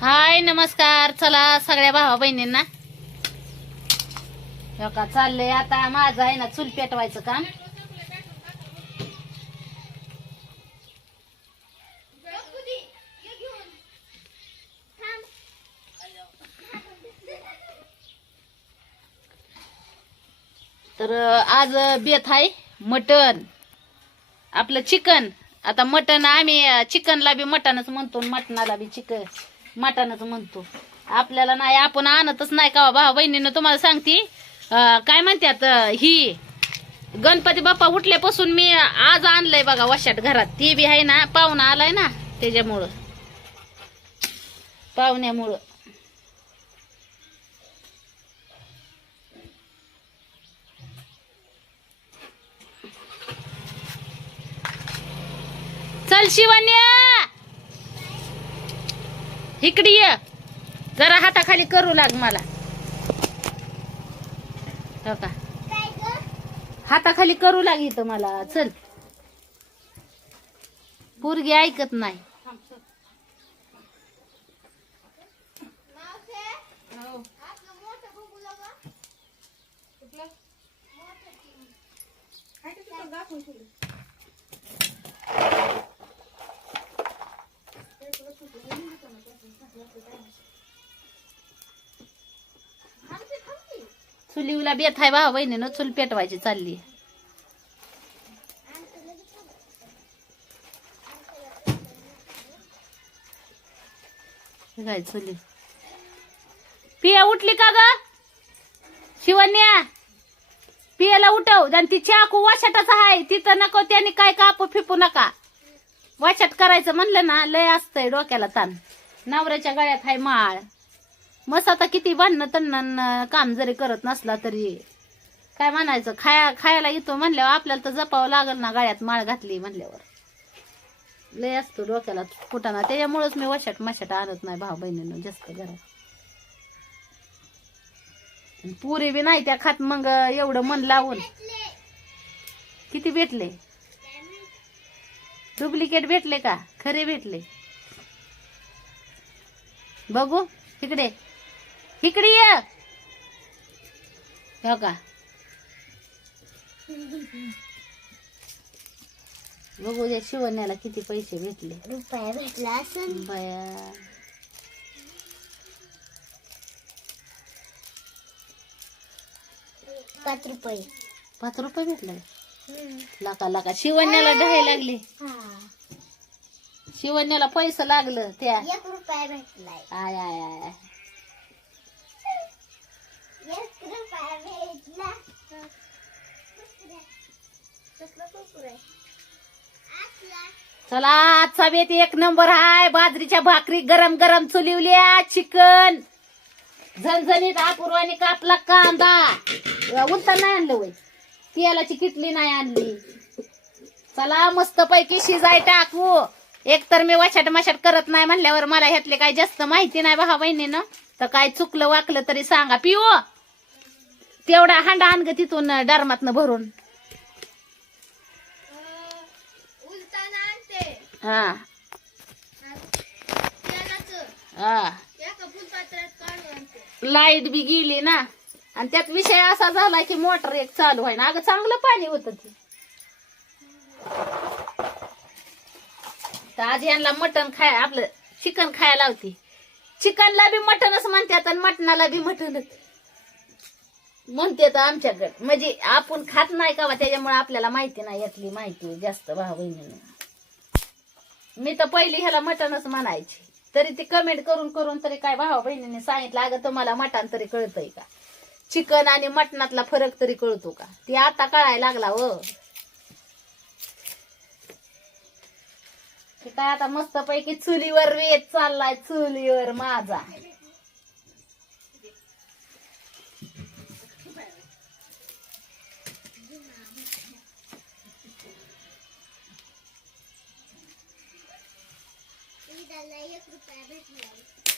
हाय नमस्कार. चला सगळ्या भावा बहिणींना. हो का चाललंय आता माझं आहे ना चूल पेटवायचं काम. तर आज बेत आहे मटन आपलं चिकन. आता मटन आम्ही चिकनला बी मटनच म्हणतो मटनाला मटणाला बी चिकन. मटानच म्हणतो. आपल्याला नाही आपण आणतच नाही का भाऊ बहिणीनं तुम्हाला सांगते. अं, काय म्हणतात ही गणपती बाप्पा उठल्यापासून मी आज आणलंय बघा वशाट घरात. ती बी आहे ना पाहुणा आलाय ना त्याच्यामुळं. पाहुण्यामुळं. चल शिवण्या! इकडे ये. जरा हाताखाली करू लाग मला. हो का? हाताखाली करू लाग इथं मला. चल. पोरगी ऐकत नाही. चुलीला बेत आहे भाऊ बहिणीनं चूल पेटवायची चालली. काय चुली? पिया उठली का ग? शिवन्या पियाला उठव आणि ती चाकू वाशाटाचा आहे तिथं नको त्याने काय कापू फिपू नका. वाशाट करायचं म्हणलं ना लय असतंय डोक्याला ताण. नवऱ्याच्या गळ्यात आहे माळ. मस्त आता किती भांडणं तन्नन काम जरी करत नसला तरी. काय म्हणायचं खाया खायला येतो म्हणल्यावर आपल्याला तर जपावं लागल ना गाळ्यात माळ घातली म्हणल्यावर. लय असतो डोक्याला फुटाना त्याच्यामुळेच मी वशाट मशाट आणत नाही भाऊ बहिणीनं जास्त घरात. पुरी बी नाही त्या खात मग एवढं मन लावून. किती भेटले? डुप्लिकेट भेटले का? खरे भेटले. बघू इकडे. इकडे ये. हो का? बघू या शिवण्याला किती पैसे भेटले. रुपया भेटला असं बया पाच रुपये. पाच रुपये भेटले. लाका लाका. शिवण्याला ढाय लागले. हा शिवण्याला पैसे लागलं त्या. एक रुपया भेटलाय. आय आय आय. एक रुपया भेटला. चला आजचा बेत एक नंबर हाय. बाजरीच्या भाकरी गरम गरम चुलिवल्या. चिकन. झणझणीत अपूर्वाने कापला कांदा. उलटा नाही आणलं वय. तेलाची किटली नाही आणली. चला मस्त पैकी शिजाय टाकू. एक तर मी वाशाट माशाट करत नाही म्हणल्यावर मला ह्यातले काही जास्त माहिती नाही भावा बहिणीनं. तर काय चुकलं वाकलं तरी सांगा. पिओ तेवढा हांडा आण ग तिथून डरमातनं भरून. हा. हा. लाइट बी गेली ना. आणि त्यात विषय असा झाला की मोटर एक चालू आहे ना अगं चांगलं पाणी होत ते. तर आज यांना मटण खाय आपलं चिकन खायला होती चिकनला बी मटणच म्हणतात आणि मटणाला बी मटणच. म्हणते तर आमच्याकडे. म्हणजे आपण खात नाही का त्याच्यामुळे आपल्याला माहिती नाही यातली माहिती जास्त भाव बहिणीनं मी तर पहिली ह्याला मटणच म्हणायची. तरी ती कमेंट करून करून तरी काय भावा बहिणीने सांगितलं अगं तुम्हाला मटण तरी कळतंय का? चिकन आणि मटणातला फरक तरी कळतो का? ते आता कळायला लागला हो. व काय आता मस्त पैकी चुलीवर वेद चाललाय चुलीवर माझा. एक रुपया भेटला.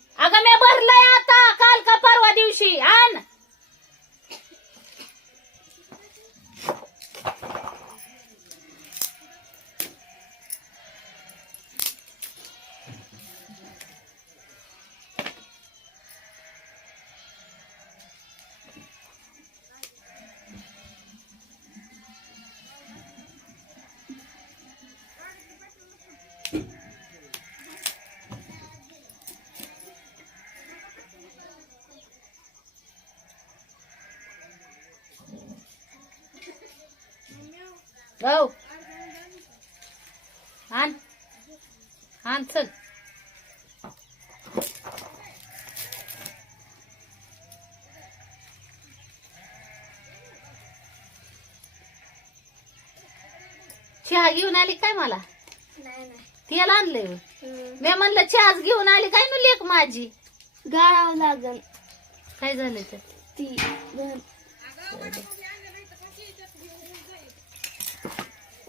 जाऊ. आण. आण चल. चहा घेऊन आली काय मला? नाही नाही. तिला आणलंय. मी म्हणलं चहाच घेऊन आली काय ना लेख माझी? गाळावं लागल. काय झालं तर ती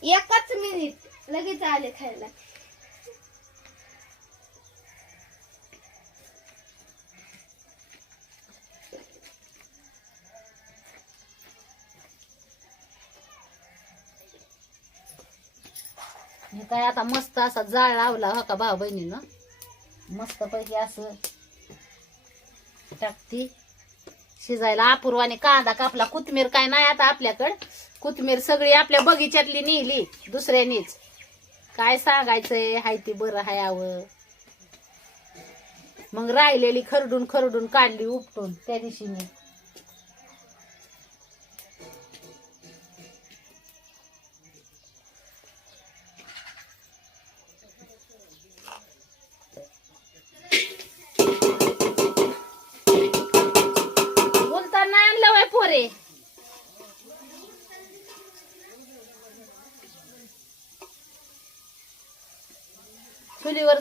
एकच मिनिट. लगेच आले खायला. हे काय आता मस्त असा जाळ लावला हो का भाऊ बहिणीनं? मस्त पैकी असं टाकती. शिजायला अपूर्वाने कांदा कापला. कोथमीर काय नाही आता आपल्याकडं. कोथमीर सगळी आपल्या बगीच्यातली नेली दुसऱ्यानीच. काय सांगायचंय? हाय ती बरं हायावं मग राहिलेली खरडून खरडून काढली उपटून त्या दिवशी मी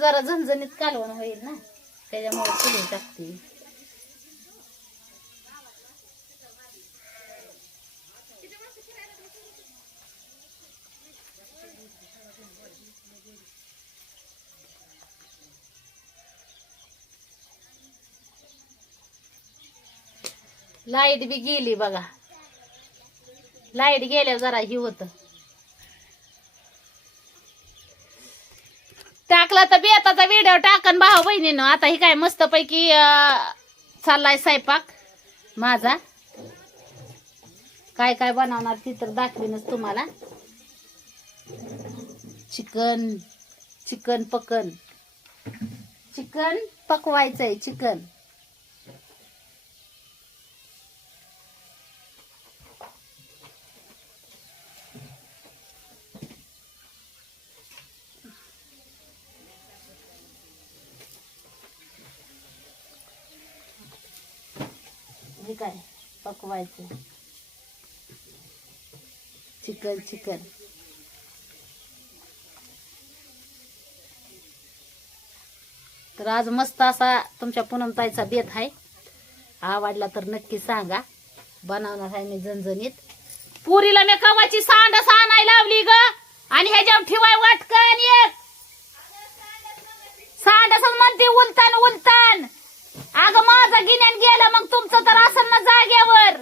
जरा झणझणीत कालवण होईल ना. त्याच्यामुळे फुले टाकते. लाइट बी गेली बघा. लाइट गेल्या जरा ही होत टाकला आता व्हिडिओ टाकन भाऊ बहिणीनं. आता ही काय मस्त पैकी चाललाय स्वयंपाक. माझा. काय काय बनवणार ती तर दाखवीनच तुम्हाला. चिकन चिकन पकन. चिकन पकवायचंय चिकन. चिकन पकवायचं. Chicken chicken. तर आज मस्त असा तुमच्या पूनमताईचा बेत आहे. आवडला तर नक्की सांगा. बनवणार आहे मी झणझणीत. पुरीला मी कवाची सांडस आणाय लावली ग. आणि ह्याच्यावर ठेवाय वाटकन एक. सांडस म्हणते उलतान उलतान. अगं माझं गिन्यान गेलं मग तुमचं तर असेल ना जाग्यावर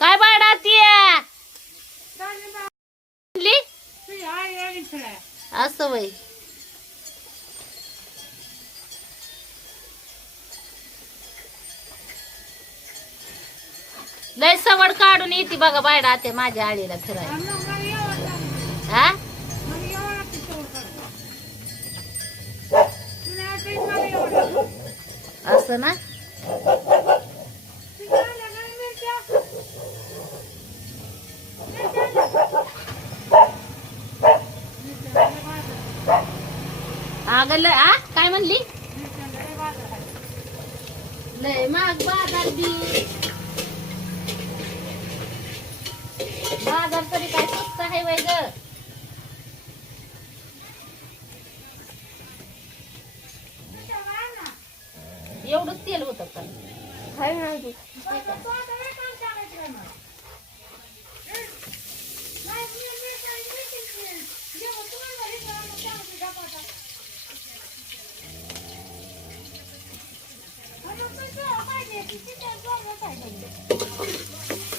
काय बाळातीया असं वय बघा बाहेर आते माझ्या आळीला फिरायला. हा? असं ना? अगं लय आ? काय म्हणली? लय माग बाजार बी. तरी काय स्वस्त आहे वय ग? एवढंच तेल होतं का? हाय ना तू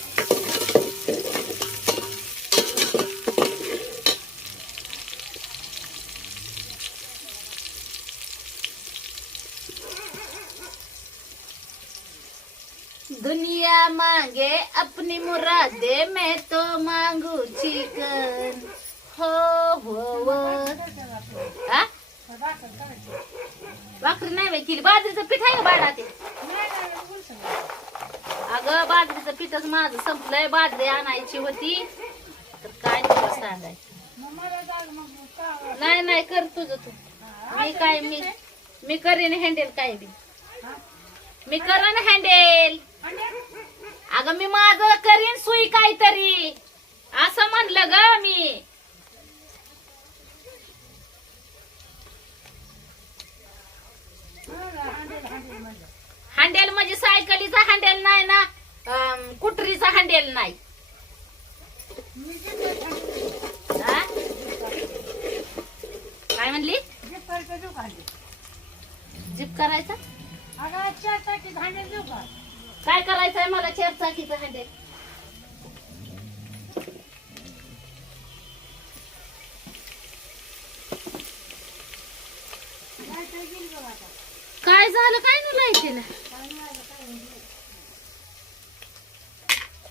दुनिया मांगे अपनी मुरादे मैं तो मांगू चिकन। हो हो हो। हा? भाकरी नाही बाई बाजरीचं पीठ आहे का बाळा ते अगं बाजरीचं पीठच माझं संपलंय. बाजरी आणायची होती. तर काय तुला सांगायचं नाही नाही कर तुझं तू. मी काय मी मी करीन हँडेल काय बी. मी करेन हँडेल अगं मी माझं करीन सुई काहीतरी. असं म्हणलं ग मी. हँडेल म्हणजे सायकलीचा हँडेल नाही ना कुटरीचा हँडेल नाही? काय म्हणली? जीप करायचा? काय करायचंय मला चार चाकीचं काय झालं? काय नाही लाईटीला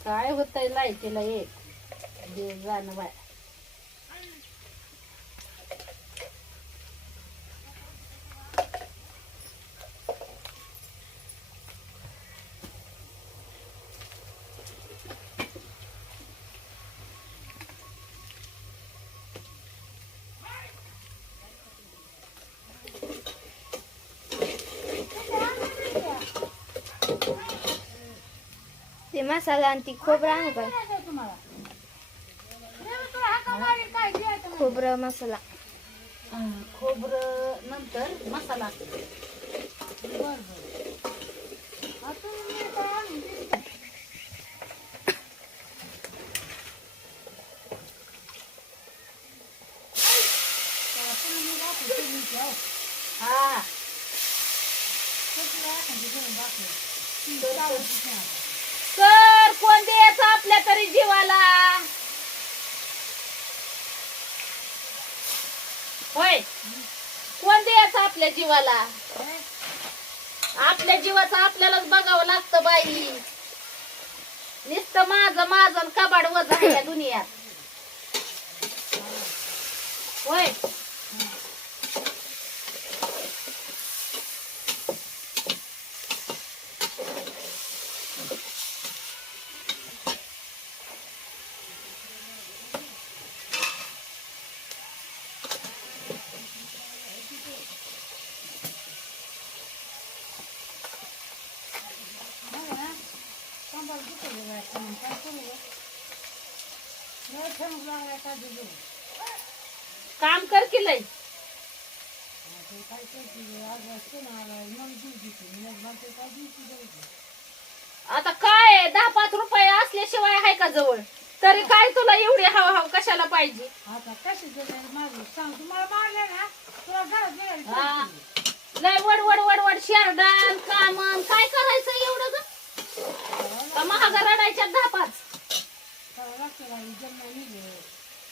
काय होतंय लाईटीला एक? दिवस जाणं बाय ते मसाला आणि ती खोबरं आणू काय खोबरं मसाला खोबरं नंतर मसाला हा कोण द्यायचं आपल्या तरी जीवाला? होय. कोण द्यायचं आपल्या जीवाला? आपल्या जीवाचं आपल्यालाच बघावं लागतं बाई. नुसतं माझं माझं कबाड वज आहे दुनियात. होय. काम लय आता काय दहा पाच रुपये असल्याशिवाय आहे का जवळ? तरी काय तुला एवढी हाव हाव कशाला पाहिजे? हा. लय वड वड वड वड शेरडान कामन काय करायचं एवढं ग? का महागा रडायच्या दहा पाच?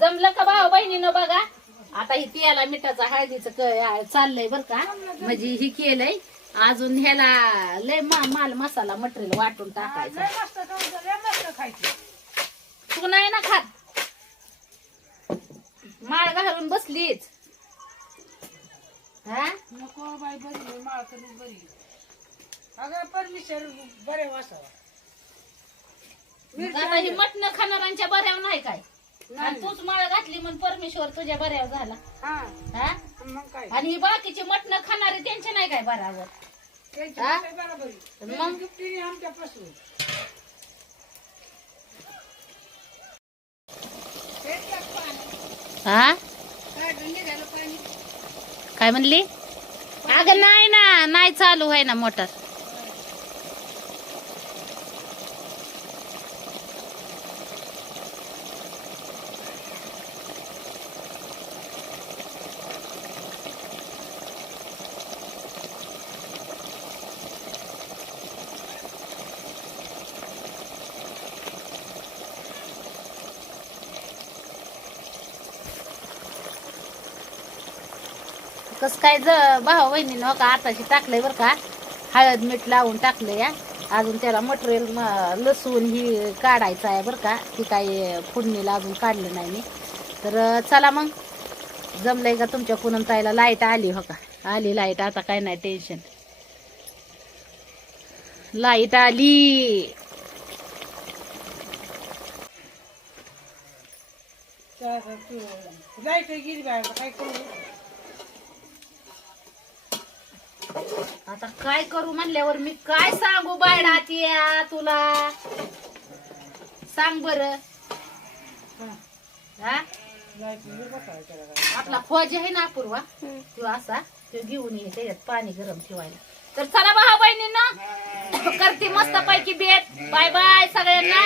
जमलं का भाऊ बहिणीनं बघा? आता ही तेला मिठाचं हळदीचं क- चाललंय बर का? म्हणजे ही केलंय. अजून ह्याला लय मा- माल मसाला मटेरियल वाटून टाकायचा. तू नाही ना खात? माळ घालून बसलीच. हा? नको बाई बरी माळ करून बरी अगं परमेश्वर बरे वासावा मग आता ही मटण खाणाऱ्यांच्या बऱ्यावर नाही काय? आणि तूच माळ घातली म्हणून परमेश्वर तुझ्या बऱ्यावर झाला. हा. हा? मग काय? आणि ही बाकीची मटण खाणारे त्यांचे नाही काय त्यांची हा? बरोबर मग? आमच्यापासून. हा? काय म्हणली? अगं नाही ना नाही चालू आहे ना मोटर. कस काय ज भाऊ बहिणीनं हो का आताशी टाकलंय बरं का हळद मीठ लावून टाकलं या अजून त्याला मटेरियल लसूण ही काढायचं आहे बरं का ती काही फुडणीला अजून काढलं नाही मी. तर चला मग. जमलंय का तुमच्या पुनम ताईला लाइट आली हो का? आली लाइट आता काय नाही टेन्शन लाइट आली. लाइट गेली बाहेर काय करू? आता काय करू म्हणल्यावर मी काय सांगू बायडा त्या तुला? सांग बर. आपला फौज आहे ना अपूर्वा? तो असा तो घेऊन ये त्याच्यात पाणी गरम ठेवायला. तर चला भाऊ बहिणींना करते मस्त पैकी बेट बाय बाय सगळ्यांना.